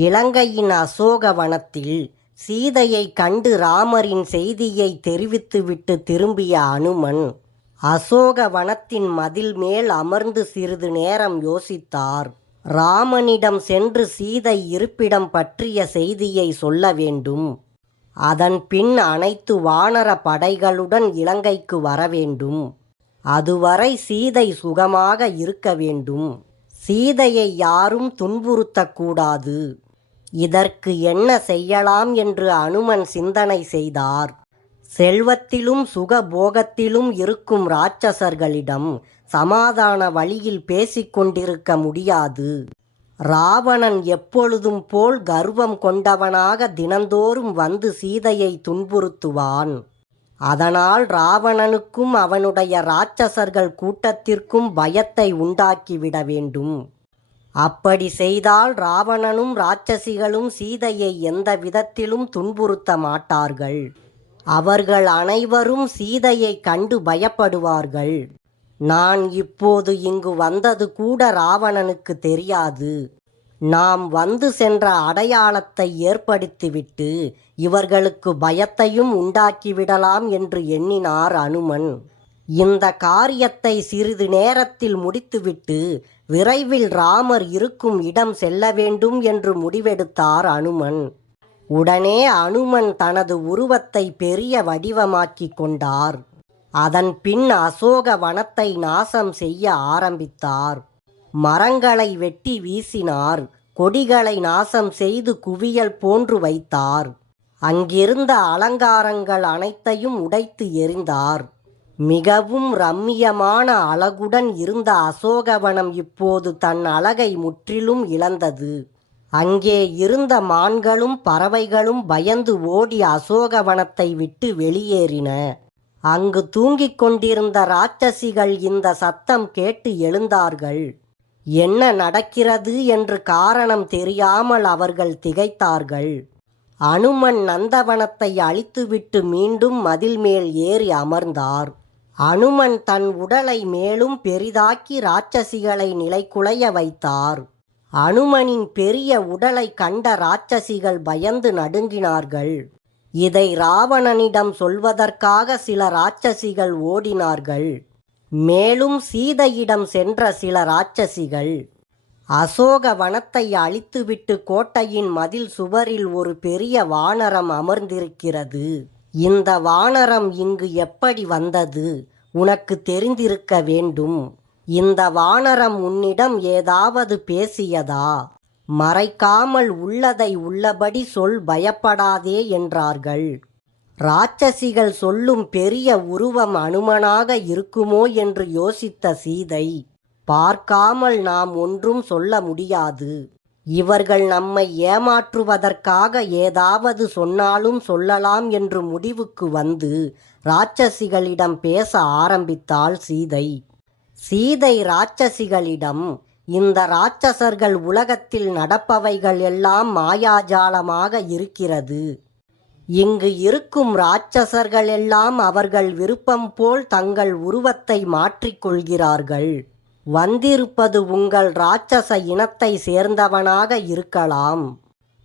இலங்கையின் அசோகவனத்தில் சீதையை கண்டு ராமரின் செய்தியை தெரிவித்துவிட்டு திரும்பிய அனுமன் அசோகவனத்தின் மதில் மேல் அமர்ந்து சிறிது நேரம் யோசித்தார். ராமனிடம் சென்று சீதை இருப்பிடம் பற்றிய செய்தியை சொல்ல வேண்டும். அதன் பின் அனைத்து வானர படைகளுடன் இலங்கைக்கு வரவேண்டும். அதுவரை சீதை சுகமாக இருக்க வேண்டும். சீதையை யாரும் துன்புறுத்தக்கூடாது. இதற்கு என்ன செய்யலாம் என்று அனுமன் சிந்தனை செய்தார். செல்வத்திலும் சுகபோகத்திலும் இருக்கும் இராட்சசர்களிடம் சமாதான வழியில் பேசிக்கொண்டிருக்க முடியாது. ராவணன் எப்பொழுதும் போல் கர்வம் கொண்டவனாக தினந்தோறும் வந்து சீதையை துன்புறுத்துவான். அதனால் ராவணனுக்கும் அவனுடைய இராட்சசர்கள் கூட்டத்திற்கும் பயத்தை உண்டாக்கிவிட வேண்டும். அப்படி செய்தால் ராவணனும் இராட்சசிகளும் சீதையை எந்த விதத்திலும் துன்புறுத்த மாட்டார்கள். அவர்கள் அனைவரும் சீதையை கண்டு பயப்படுவார்கள். நான் இப்போது இங்கு வந்தது கூட ராவணனுக்கு தெரியாது. நாம் வந்து சென்ற அடையாளத்தை ஏற்படுத்திவிட்டு இவர்களுக்கு பயத்தையும் உண்டாக்கிவிடலாம் என்று எண்ணினார் அனுமன். இந்த காரியத்தை சிறிது நேரத்தில் முடித்துவிட்டு விரைவில் ராமர் இருக்கும் இடம் செல்ல வேண்டும் என்று முடிவெடுத்தார் அனுமன். உடனே அனுமன் தனது உருவத்தை பெரிய வடிவமாக்கி கொண்டார். அதன் பின் அசோக வனத்தை நாசம் செய்ய ஆரம்பித்தார். மரங்களை வெட்டி வீசினார். கொடிகளை நாசம் செய்து குவியல் போன்று வைத்தார். அங்கிருந்த அலங்காரங்கள் அனைத்தையும் உடைத்து எறிந்தார். மிகவும் ரம்மியமான அழகுடன் இருந்த அசோகவனம் இப்போது தன் அழகை முற்றிலும் இழந்தது. அங்கே இருந்த மான்களும் பறவைகளும் பயந்து ஓடி அசோகவனத்தை விட்டு வெளியேறின. அங்கு தூங்கிக் கொண்டிருந்த இராட்சசிகள் இந்த சத்தம் கேட்டு எழுந்தார்கள். என்ன நடக்கிறது என்று காரணம் தெரியாமல் அவர்கள் திகைத்தார்கள். அனுமன் நந்தவனத்தை அழித்துவிட்டு மீண்டும் மதில் மேல் ஏறி அமர்ந்தார். அனுமன் தன் உடலை மேலும் பெரிதாக்கி இராட்சசிகளை நிலைகுலைய வைத்தார். அனுமனின் பெரிய உடலை கண்ட இராட்சசிகள் பயந்து நடுங்கினார்கள். இதை ராவணனிடம் சொல்வதற்காக சில இராட்சசிகள் ஓடினார்கள். மேலும் சீதையிடம் சென்ற சில இராட்சசிகள் அசோக வனத்தை அழித்துவிட்டு கோட்டையின் மதில் சுவரில் ஒரு பெரிய வானரம் அமர்ந்திருக்கிறது. இந்த வானரம் இங்கு எப்படி வந்தது? உனக்கு தெரிந்திருக்க வேண்டும். இந்த வானரம் உன்னிடம் ஏதாவது பேசியதா? மறைக்காமல் உள்ளதை உள்ளபடி சொல், பயப்படாதே என்றார்கள். இராட்சசிகள் சொல்லும் பெரிய உருவம் அனுமனாக இருக்குமோ என்று யோசித்த சீதை, பார்க்காமல் நாம் ஒன்றும் சொல்ல முடியாது. இவர்கள் நம்மை ஏமாற்றுவதற்காக ஏதாவது சொன்னாலும் சொல்லலாம் என்று முடிவுக்கு வந்து இராட்சசிகளிடம் பேச ஆரம்பித்தாள் சீதை. சீதை இராட்சசிகளிடம், இந்த இராட்சசர்கள் உலகத்தில் நடப்பவைகள் எல்லாம் மாயாஜாலமாக இருக்கிறது. இங்கு இருக்கும் இராட்சசர்கள் எல்லாம் அவர்கள் விருப்பம் போல் தங்கள் உருவத்தை மாற்றிக்கொள்கிறார்கள். வந்திருப்பது உங்கள் இராட்சச இனத்தை சேர்ந்தவனாக இருக்கலாம்.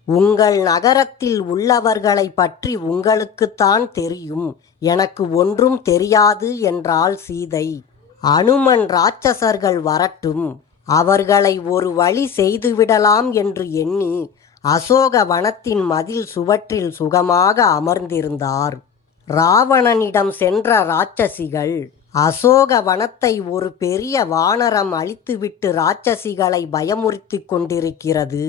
உங்கள் நகரத்தில் உள்ளவர்களை பற்றி உங்களுக்குத்தான் தெரியும், எனக்கு ஒன்றும் தெரியாது என்றாள் சீதை. அனுமன் இராட்சசர்கள் வரட்டும், அவர்களை ஒரு வழி செய்துவிடலாம் என்று எண்ணி அசோக வனத்தின் மதில் சுவற்றில் சுகமாக அமர்ந்திருந்தார். ராவணனிடம் சென்ற இராட்சசிகள் அசோக வனத்தை ஒரு பெரிய வானரம் அழித்துவிட்டு இராட்சசிகளை பயமுறுத்தி கொண்டிருக்கிறது.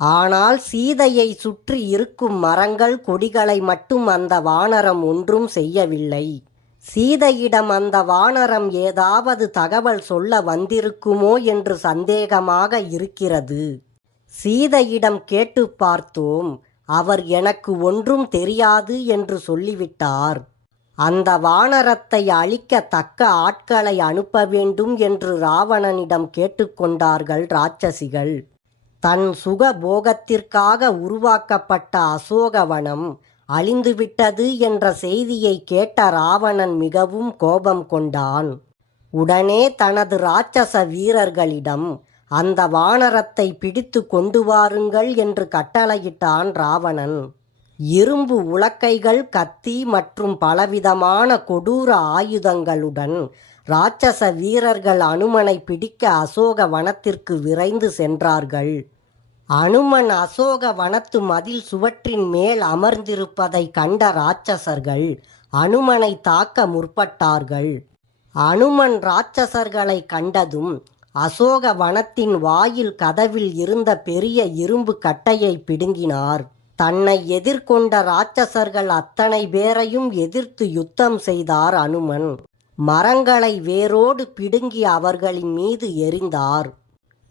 ஆனால் சீதையை சுற்றி இருக்கும் மரங்கள் கொடிகளை மட்டும் அந்த வானரம் ஒன்றும் செய்யவில்லை. சீதையிடம் அந்த வானரம் ஏதாவது தகவல் சொல்ல வந்திருக்குமோ என்று சந்தேகமாக இருக்கிறது. சீதையிடம் கேட்டு பார்த்தோம். அவர் எனக்கு ஒன்றும் தெரியாது என்று சொல்லிவிட்டார். அந்த வானரத்தை அழிக்க தக்க ஆட்களை அனுப்ப வேண்டும் என்று ராவணனிடம் கேட்டுக்கொண்டார்கள் இராட்சசிகள். தன் சுகபோகத்திற்காக உருவாக்கப்பட்ட அசோகவனம் அழிந்துவிட்டது என்ற செய்தியை கேட்ட ராவணன் மிகவும் கோபம் கொண்டான். உடனே தனது இராட்சச வீரர்களிடம் அந்த வானரத்தை பிடித்து கொண்டு வாருங்கள் என்று கட்டளையிட்டான் ராவணன். இரும்பு உலக்கைகள், கத்தி மற்றும் பலவிதமான கொடூர ஆயுதங்களுடன் இராட்சச வீரர்கள் அனுமனை பிடிக்க அசோக வனத்திற்கு விரைந்து சென்றார்கள். அனுமன் அசோக வனத்து மதில் சுவற்றின் மேல் அமர்ந்திருப்பதை கண்ட இராட்சசர்கள் அனுமனை தாக்க முற்பட்டார்கள். அனுமன் இராட்சசர்களை கண்டதும் அசோக வனத்தின் வாயில் கதவில் இருந்த பெரிய இரும்பு கட்டையை பிடுங்கினார். தன்னை எதிர்கொண்ட இராட்சசர்கள் அத்தனை பேரையும் எதிர்த்து யுத்தம் செய்தார் அனுமன். மரங்களை வேரோடு பிடுங்கி அவர்களின் மீது எறிந்தார்.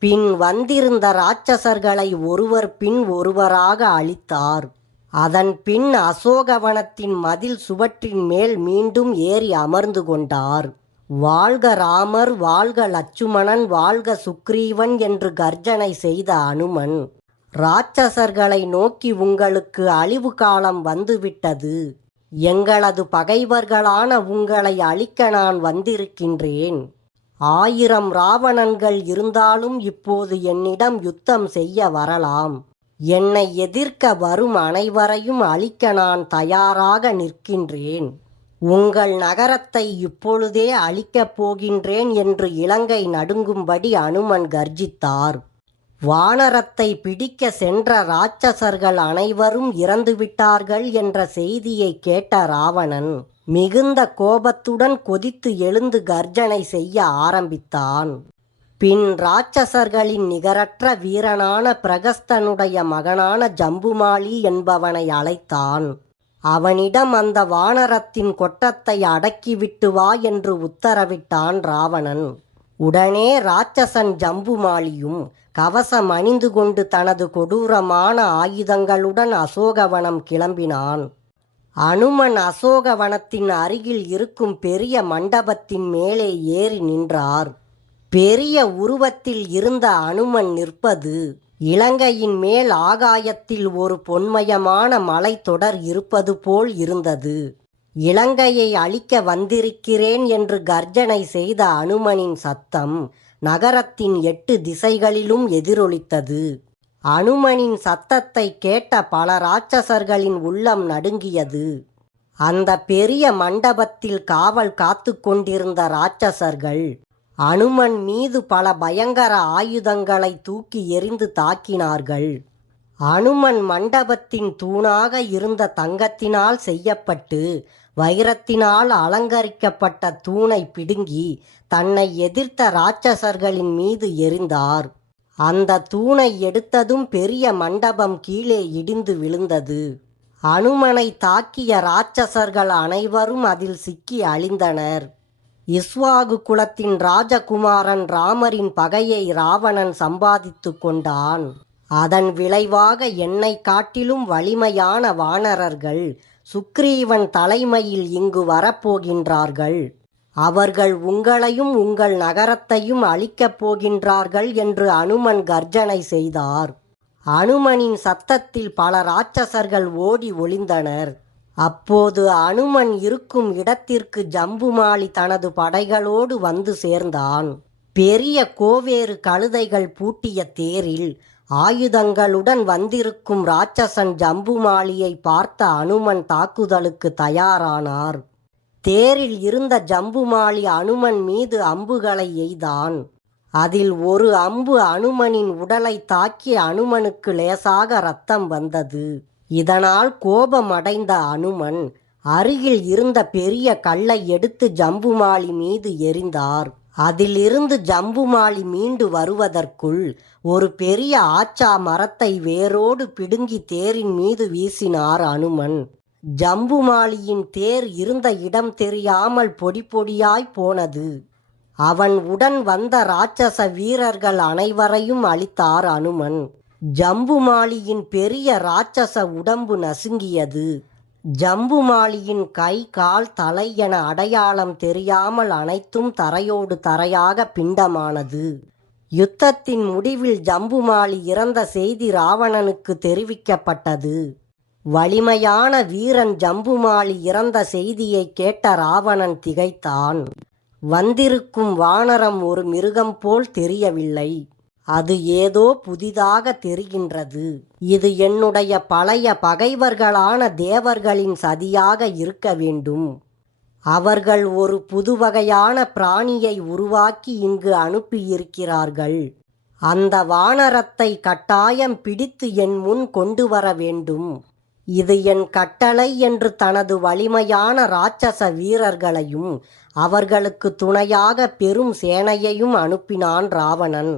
பின் வந்திருந்த இராட்சசர்களை ஒருவர் பின் ஒருவராக அழித்தார். அதன் பின் அசோகவனத்தின் மதில் சுவற்றின் மேல் மீண்டும் ஏறி அமர்ந்து கொண்டார். வாழ்க ராமர், வாழ்க லட்சுமணன், வாழ்க சுக்ரீவன் என்று கர்ஜனை செய்த அனுமன் இராட்சசர்களை நோக்கி, உங்களுக்கு அழிவு காலம் வந்துவிட்டது. எங்களது பகைவர்களான உங்களை அழிக்க நான் வந்திருக்கின்றேன். 1000 ராவணன்கள் இருந்தாலும் இப்போது என்னிடம் யுத்தம் செய்ய வரலாம். என்னை எதிர்க்க வரும் அனைவரையும் அழிக்க நான் தயாராக நிற்கின்றேன். உங்கள் நகரத்தை இப்பொழுதே அழிக்கப் போகின்றேன் என்று இலங்கை நடுங்கும்படி அனுமன் கர்ஜித்தார். வானரத்தை பிடிக்க சென்ற இராட்சசர்கள் அனைவரும் இறந்துவிட்டார்கள் என்ற செய்தியை கேட்ட ராவணன் மிகுந்த கோபத்துடன் கொதித்து எழுந்து கர்ஜனை செய்ய ஆரம்பித்தான். பின் இராட்சசர்களின் நிகரற்ற வீரனான பிரகஸ்தனுடைய மகனான ஜம்புமாலி என்பவனை அழைத்தான். அவனிடம் அந்த வானரத்தின் கொட்டத்தை அடக்கிவிட்டு வா என்று உத்தரவிட்டான் ராவணன். உடனே இராட்சசன் ஜம்புமாலியும் கவசம் அணிந்து கொண்டு தனது கொடூரமான ஆயுதங்களுடன் அசோகவனம் கிளம்பினான். அனுமன் அசோகவனத்தின் அருகில் இருக்கும் பெரிய மண்டபத்தின் மேலே ஏறி நின்றார். பெரிய உருவத்தில் இருந்த அனுமன் நிற்பது இலங்கையின் மேல் ஆகாயத்தில் ஒரு பொன்மயமான மலைத்தொடர் இருப்பது போல் இருந்தது. இலங்கையை அழிக்க வந்திருக்கிறேன் என்று கர்ஜனை செய்த அனுமனின் சத்தம் நகரத்தின் 8 திசைகளிலும் எதிரொலித்தது. அனுமனின் சத்தத்தை கேட்ட பல இராட்சசர்களின் உள்ளம் நடுங்கியது. அந்த பெரிய மண்டபத்தில் காவல் காத்து கொண்டிருந்த இராட்சசர்கள் அனுமன் மீது பல பயங்கர ஆயுதங்களை தூக்கி எறிந்து தாக்கினார்கள். அனுமன் மண்டபத்தின் தூணாக இருந்த தங்கத்தினால் செய்யப்பட்டு வைரத்தினால் அலங்கரிக்கப்பட்ட தூணை பிடுங்கி தன்னை எதிர்த்த இராட்சசர்களின் மீது எறிந்தார். அந்த தூணை எடுத்ததும் பெரிய மண்டபம் கீழே இடிந்து விழுந்தது. அனுமனை தாக்கிய இராட்சசர்கள் அனைவரும் அதில் சிக்கி அழிந்தனர். இஸ்வாகு குலத்தின் ராஜகுமாரன் ராமரின் பகையை ராவணன் சம்பாதித்து கொண்டான். அதன் விளைவாக என்னை காட்டிலும் வலிமையான வானரர்கள் சுக்ரீவன் தலைமையில் இங்கு வரப்போகின்றார்கள். அவர்கள் உங்களையும் உங்கள் நகரத்தையும் அழிக்கப் போகின்றார்கள் என்று அனுமன் கர்ஜனை செய்தார். அனுமனின் சத்தத்தில் பல இராட்சசர்கள் ஓடி ஒளிந்தனர். அப்போது அனுமன் இருக்கும் இடத்திற்கு ஜம்புமாலி தனது படைகளோடு வந்து சேர்ந்தான். பெரிய கோவேறு கழுதைகள் பூட்டிய தேரில் ஆயுதங்களுடன் வந்திருக்கும் இராட்சசன் ஜம்புமாலியை பார்த்த அனுமன் தாக்குதலுக்கு தயாரானார். தேரில் இருந்த ஜம்புமாலி அனுமன் மீது அம்புகளை எய்தான். அதில் ஒரு அம்பு அனுமனின் உடலை தாக்கி அனுமனுக்கு லேசாக இரத்தம் வந்தது. இதனால் கோபமடைந்த அனுமன் அருகில் இருந்த பெரிய கல்லை எடுத்து ஜம்புமாலி மீது எறிந்தார். அதிலிருந்து ஜம்புமாலி மீண்டு வருவதற்குள் ஒரு பெரிய ஆச்சா மரத்தை வேரோடு பிடுங்கி தேரின் மீது வீசினார் அனுமன். ஜம்புமாலியின் தேர் இருந்த இடம் தெரியாமல் பொடி பொடியாய் போனது. அவன் உடன் வந்த இராட்சச வீரர்கள் அனைவரையும் அழித்தார் அனுமன். ஜம்புமாலியின் பெரிய இராட்சச உடம்பு நசுங்கியது. ஜம்புமாலியின் கை, கால், தலை என அடையாளம் தெரியாமல் அனைத்தும் தரையோடு தரையாக பிண்டமானது. யுத்தத்தின் முடிவில் ஜம்புமாலி இறந்த செய்தி ராவணனுக்கு தெரிவிக்கப்பட்டது. வலிமையான வீரன் ஜம்புமாலி இறந்த செய்தியை கேட்ட ராவணன் திகைத்தான். வந்திருக்கும் வானரம் ஒரு மிருகம் போல் தெரியவில்லை. அது ஏதோ புதிதாக தெரிகின்றது. இது என்னுடைய பழைய பகைவர்களான தேவர்களின் சதியாக இருக்க வேண்டும். அவர்கள் ஒரு புதுவகையான பிராணியை உருவாக்கி இங்கு அனுப்பியிருக்கிறார்கள். அந்த வானரத்தை கட்டாயம் பிடித்து என் முன் கொண்டு வர வேண்டும். இது என் கட்டளை என்று தனது வலிமையான இராட்சச வீரர்களையும் அவர்களுக்கு துணையாக பெரும் சேனையையும் அனுப்பினான் ராவணன்.